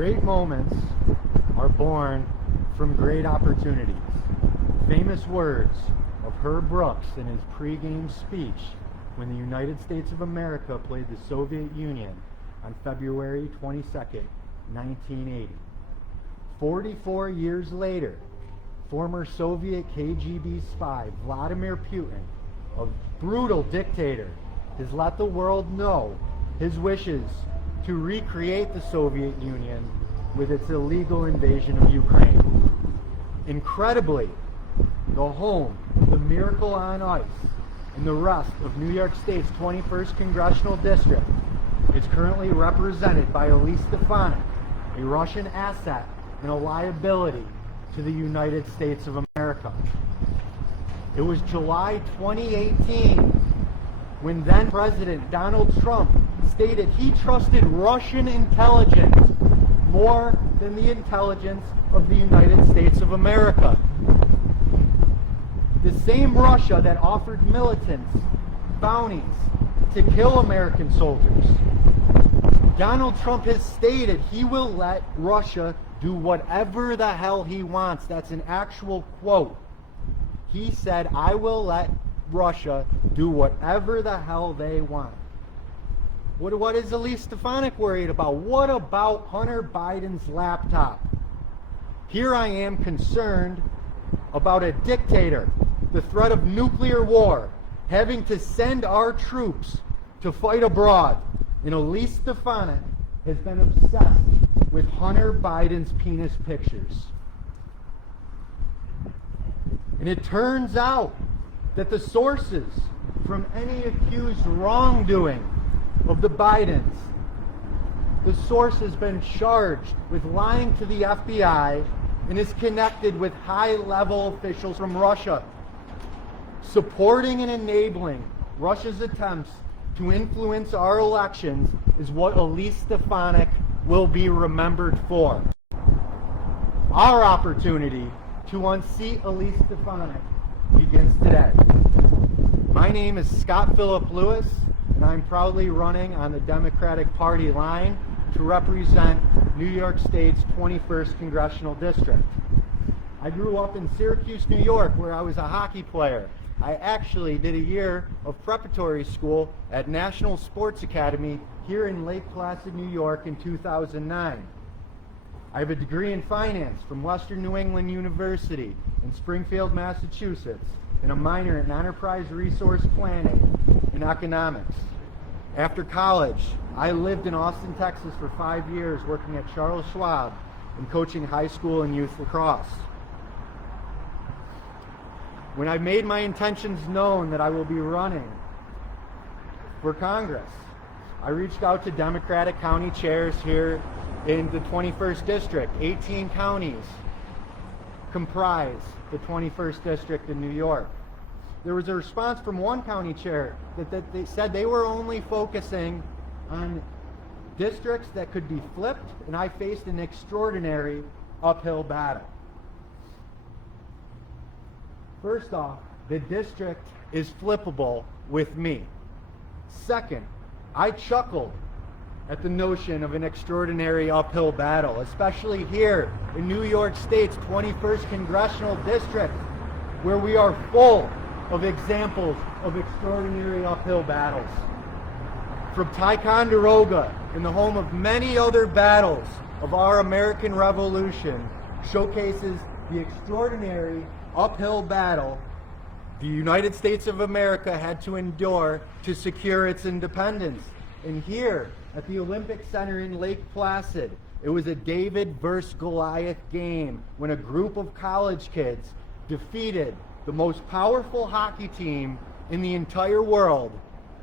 Great moments are born from great opportunities. Famous words of Herb Brooks in his pregame speech when the United States of America played the Soviet Union on February 22nd, 1980. 44 years later, former Soviet KGB spy Vladimir Putin, a brutal dictator, has let the world know his wishes to recreate the Soviet Union with its illegal invasion of Ukraine. Incredibly, the home, the Miracle on Ice, and the rest of New York State's 21st Congressional District is currently represented by Elise Stefanik, a Russian asset and a liability to the United States of America. It was July 2018 when then President Donald Trump stated he trusted Russian intelligence more than the intelligence of the United States of America. The same Russia that offered militants bounties to kill American soldiers. Donald Trump has stated he will let Russia do whatever the hell he wants. That's an actual quote. He said, I will let Russia do whatever the hell they want. What is Elise Stefanik worried about? What about Hunter Biden's laptop? Here I am concerned about a dictator, the threat of nuclear war, having to send our troops to fight abroad. And Elise Stefanik has been obsessed with Hunter Biden's penis pictures. And it turns out that the sources from any accused wrongdoing of the Bidens, the source has been charged with lying to the FBI and is connected with high-level officials from Russia, supporting and enabling Russia's attempts to influence our elections is what Elise Stefanik will be remembered for. Our opportunity to unseat Elise Stefanik begins today. My name is Scott Phillip Lewis, and I'm proudly running on the Democratic Party line to represent New York State's 21st Congressional District. I grew up in Syracuse, New York, where I was a hockey player. I actually did a year of preparatory school at National Sports Academy here in Lake Placid, New York in 2009. I have a degree in finance from Western New England University in Springfield, Massachusetts, and a minor in enterprise resource planning and economics. After college, I lived in Austin, Texas for 5 years working at Charles Schwab and coaching high school and youth lacrosse. When I made my intentions known that I will be running for Congress, I reached out to Democratic county chairs here in the 21st District. 18 counties comprise the 21st District in New York. There was a response from one county chair that they said they were only focusing on districts that could be flipped, and I faced an extraordinary uphill battle. First off, the district is flippable with me. Second, I chuckled at the notion of an extraordinary uphill battle, especially here in New York State's 21st Congressional District, where we are full of examples of extraordinary uphill battles. From Ticonderoga, in the home of many other battles of our American Revolution, showcases the extraordinary uphill battle the United States of America had to endure to secure its independence. And here at the Olympic Center in Lake Placid, it was a David versus Goliath game when a group of college kids defeated the most powerful hockey team in the entire world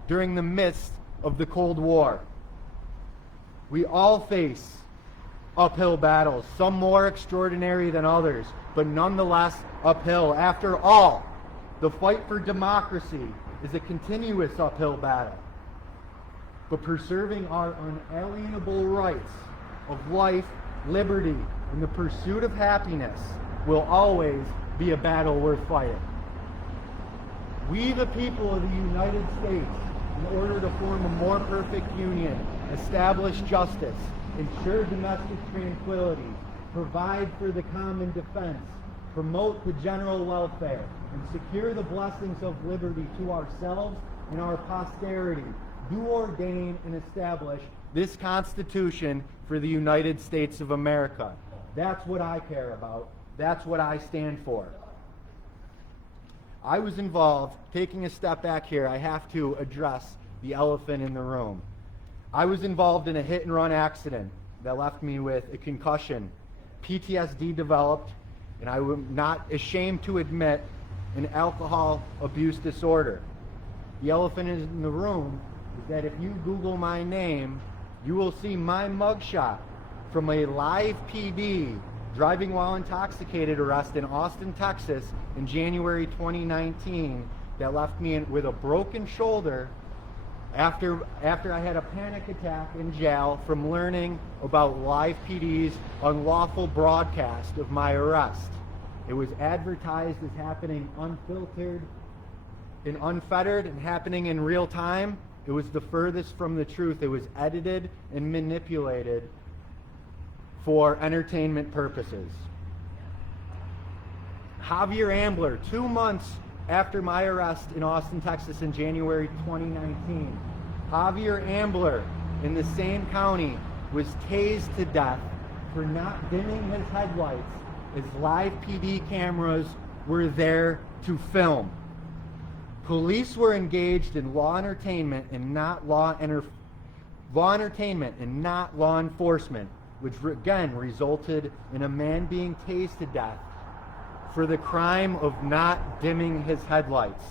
during the midst of the Cold War. We all face uphill battles, some more extraordinary than others, but nonetheless uphill. After all, the fight for democracy is a continuous uphill battle. But preserving our unalienable rights of life, liberty, and the pursuit of happiness will always be a battle worth fighting. We, the people of the United States, in order to form a more perfect union, establish justice, ensure domestic tranquility, provide for the common defense, promote the general welfare, and secure the blessings of liberty to ourselves and our posterity, do ordain and establish this Constitution for the United States of America. That's what I care about. That's what I stand for. I was involved, taking a step back here, I have to address the elephant in the room. I was involved in a hit-and-run accident that left me with a concussion. PTSD developed, and I am not ashamed to admit, an alcohol abuse disorder. The elephant in the room is that if you Google my name, you will see my mugshot from a live PD driving while intoxicated arrest in Austin, Texas in January 2019 that left me with a broken shoulder after I had a panic attack in jail from learning about live PD's unlawful broadcast of my arrest. It was advertised as happening unfiltered and unfettered and happening in real time. It was the furthest from the truth. It was edited and manipulated for entertainment purposes. Javier Ambler, 2 months after my arrest in Austin, Texas in January 2019, Javier Ambler in the same county was tased to death for not dimming his headlights as live PD cameras were there to film. Police were engaged in law entertainment and not law enforcement, which again resulted in a man being tased to death for the crime of not dimming his headlights.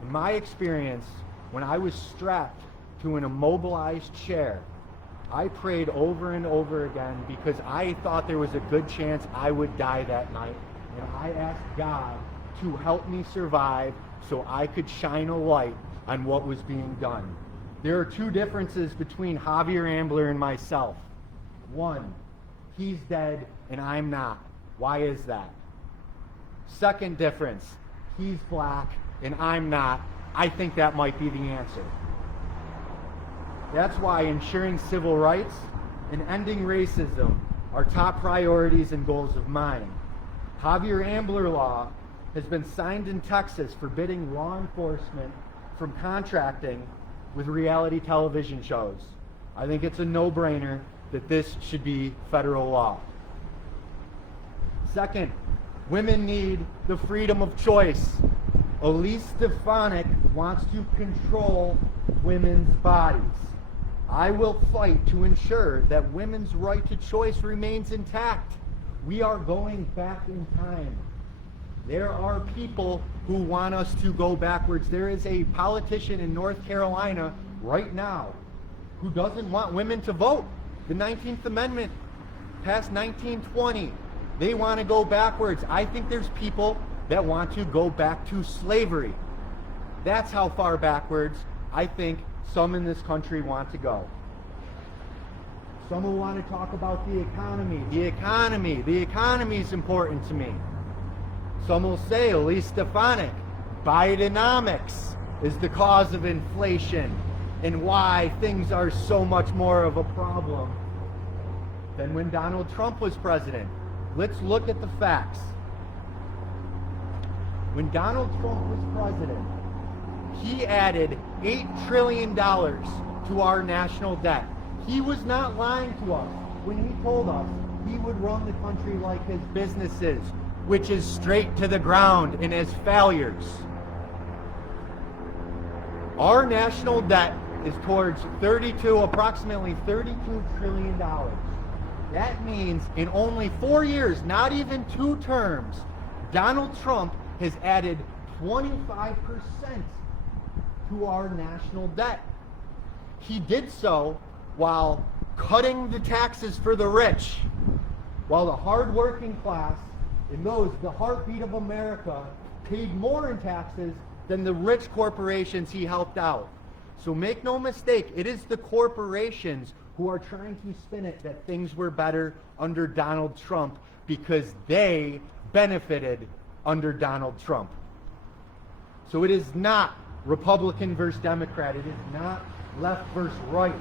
In my experience, when I was strapped to an immobilized chair, I prayed over and over again because I thought there was a good chance I would die that night. And I asked God to help me survive so I could shine a light on what was being done. There are two differences between Javier Ambler and myself. One, he's dead and I'm not. Why is that? Second difference, he's black and I'm not. I think that might be the answer. That's why ensuring civil rights and ending racism are top priorities and goals of mine. Javier Ambler law has been signed in Texas forbidding law enforcement from contracting with reality television shows. I think it's a no-brainer that this should be federal law. Second, women need the freedom of choice. Elise Stefanik wants to control women's bodies. I will fight to ensure that women's right to choice remains intact. We are going back in time. There are people who want us to go backwards. There is a politician in North Carolina right now who doesn't want women to vote. The 19th Amendment passed 1920. They want to go backwards. I think there's people that want to go back to slavery. That's how far backwards I think some in this country want to go. Some will want to talk about the economy. The economy is important to me. Some will say, Elise Stefanik, Bidenomics is the cause of inflation and why things are so much more of a problem than when Donald Trump was president. Let's look at the facts. When Donald Trump was president, he added $8 trillion to our national debt. He was not lying to us when he told us he would run the country like his businesses, which is straight to the ground and as failures. Our national debt is towards approximately $32 trillion. That means in only 4 years, not even 2 terms, Donald Trump has added 25% to our national debt. He did so while cutting the taxes for the rich, while the hard-working class and those, the heartbeat of America, paid more in taxes than the rich corporations he helped out. So make no mistake, it is the corporations who are trying to spin it that things were better under Donald Trump because they benefited under Donald Trump. So it is not Republican versus Democrat. It is not left versus right.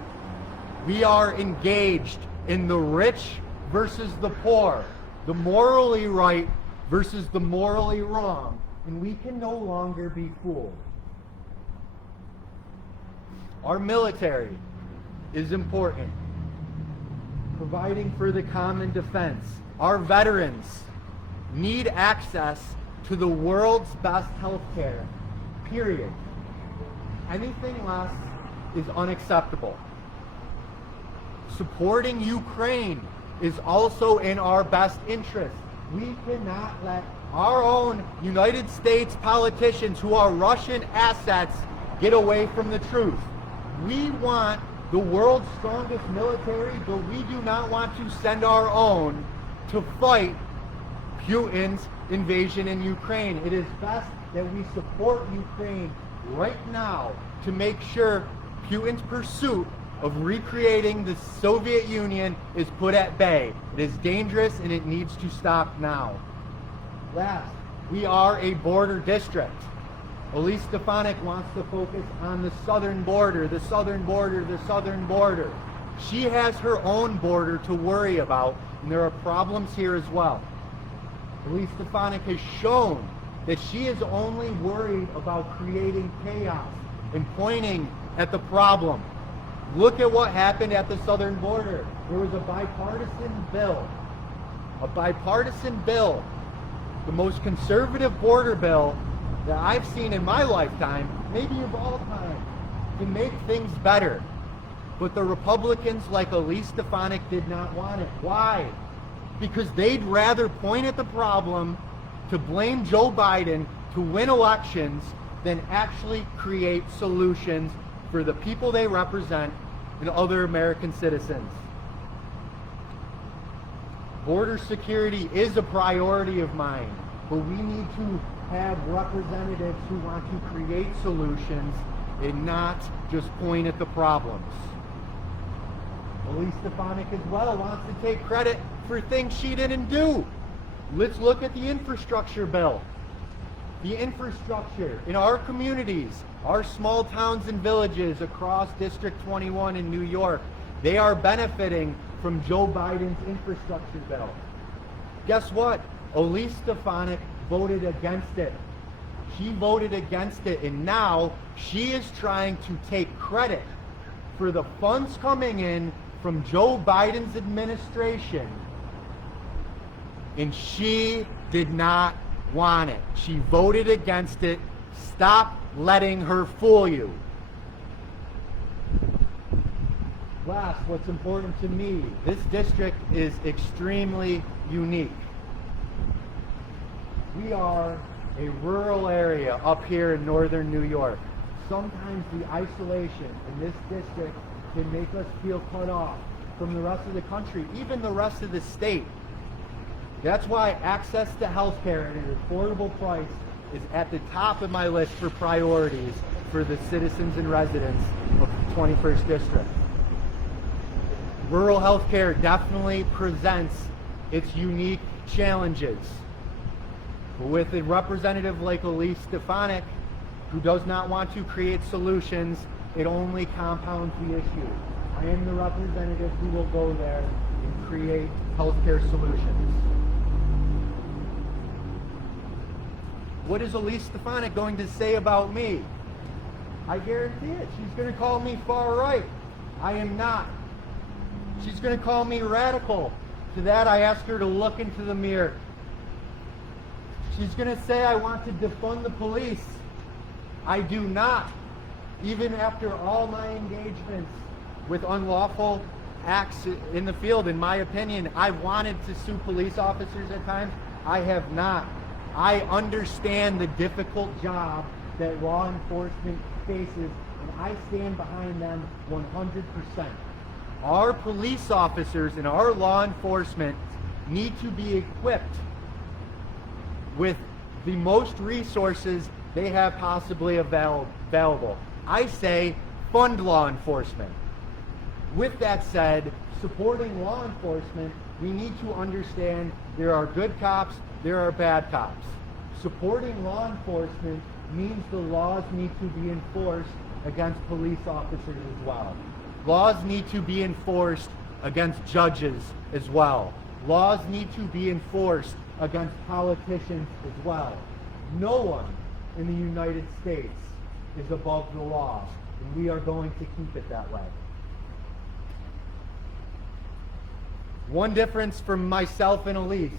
We are engaged in the rich versus the poor, the morally right versus the morally wrong, and we can no longer be fooled. Our military is important, providing for the common defense. Our veterans need access to the world's best health care, period. Anything less is unacceptable. Supporting Ukraine is also in our best interest. We cannot let our own United States politicians who are Russian assets get away from the truth. We want the world's strongest military, but we do not want to send our own to fight Putin's invasion in Ukraine. It is best that we support Ukraine right now to make sure Putin's pursuit of recreating the Soviet Union is put at bay. It is dangerous and it needs to stop now. Last, we are a border district. Elise Stefanik wants to focus on the southern border, the southern border, the southern border. She has her own border to worry about, and there are problems here as well. Elise Stefanik has shown that she is only worried about creating chaos and pointing at the problem. Look at what happened at the southern border. There was a bipartisan bill. The most conservative border bill that I've seen in my lifetime, maybe of all time, to make things better. But the Republicans like Elise Stefanik did not want it. Why? Because they'd rather point at the problem to blame Joe Biden to win elections than actually create solutions for the people they represent and other American citizens. Border security is a priority of mine, but we need to have representatives who want to create solutions and not just point at the problems. Elise Stefanik as well wants to take credit for things she didn't do. Let's look at the infrastructure bill. The infrastructure in our communities, our small towns and villages across District 21 in New York, they are benefiting from Joe Biden's infrastructure bill. Guess what? Elise Stefanik voted against it. She voted against it, and now she is trying to take credit for the funds coming in from Joe Biden's administration, and she did not want it. She voted against it. Stop letting her fool you. Last, what's important to me, this district is extremely unique. We are a rural area up here in northern New York. Sometimes the isolation in this district can make us feel cut off from the rest of the country, even the rest of the state. That's why access to health care at an affordable price is at the top of my list for priorities for the citizens and residents of the 21st District. Rural health care definitely presents its unique challenges. But with a representative like Elise Stefanik, who does not want to create solutions, it only compounds the issue. I am the representative who will go there and create healthcare solutions. What is Elise Stefanik going to say about me? I guarantee it. She's going to call me far right. I am not. She's going to call me radical. To that, I ask her to look into the mirror. She's going to say I want to defund the police. I do not. Even after all my engagements with unlawful acts in the field, in my opinion, I've wanted to sue police officers at times. I have not. I understand the difficult job that law enforcement faces, and I stand behind them 100%. Our police officers and our law enforcement need to be equipped with the most resources they have possibly available. I say fund law enforcement. With that said, supporting law enforcement, we need to understand there are good cops, there are bad cops. Supporting law enforcement means the laws need to be enforced against police officers as well. Laws need to be enforced against judges as well. Laws need to be enforced against politicians as well. No one in the United States is above the law, and we are going to keep it that way. One difference from myself and Elise.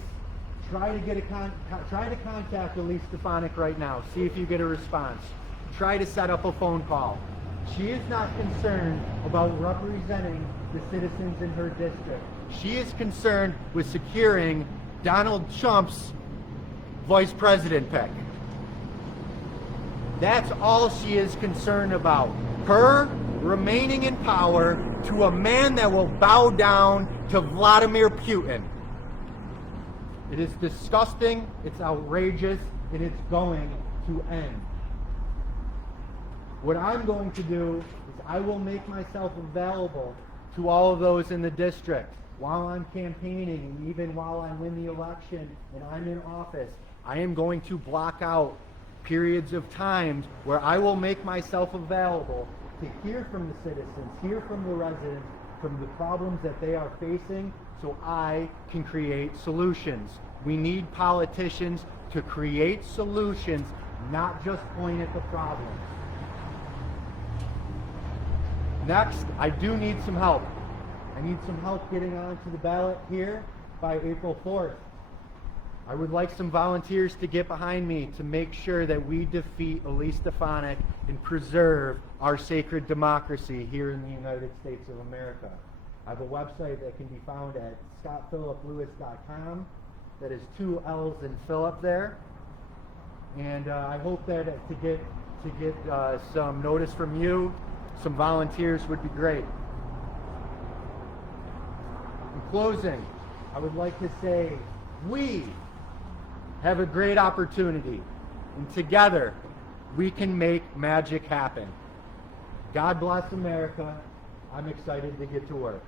Try to contact Elise Stefanik right now. See if you get a response. Try to set up a phone call. She is not concerned about representing the citizens in her district. She is concerned with securing Donald Trump's vice president pick. That's all she is concerned about. Her remaining in power to a man that will bow down to Vladimir Putin. It is disgusting, it's outrageous, and it's going to end. What I'm going to do is I will make myself available to all of those in the district while I'm campaigning, and even while I win the election and I'm in office. I am going to block out periods of times where I will make myself available to hear from the citizens, hear from the residents, from the problems that they are facing, so I can create solutions. We need politicians to create solutions, not just point at the problems. Next, I do need some help. I need some help getting onto the ballot here by April 4th. I would like some volunteers to get behind me to make sure that we defeat Elise Stefanik and preserve our sacred democracy here in the United States of America. I have a website that can be found at scottphilliplewis.com. That is 2 L's in Phillip there. And I hope that to get some notice from you, some volunteers would be great. In closing, I would like to say we have a great opportunity, and together we can make magic happen. God bless America. I'm excited to get to work.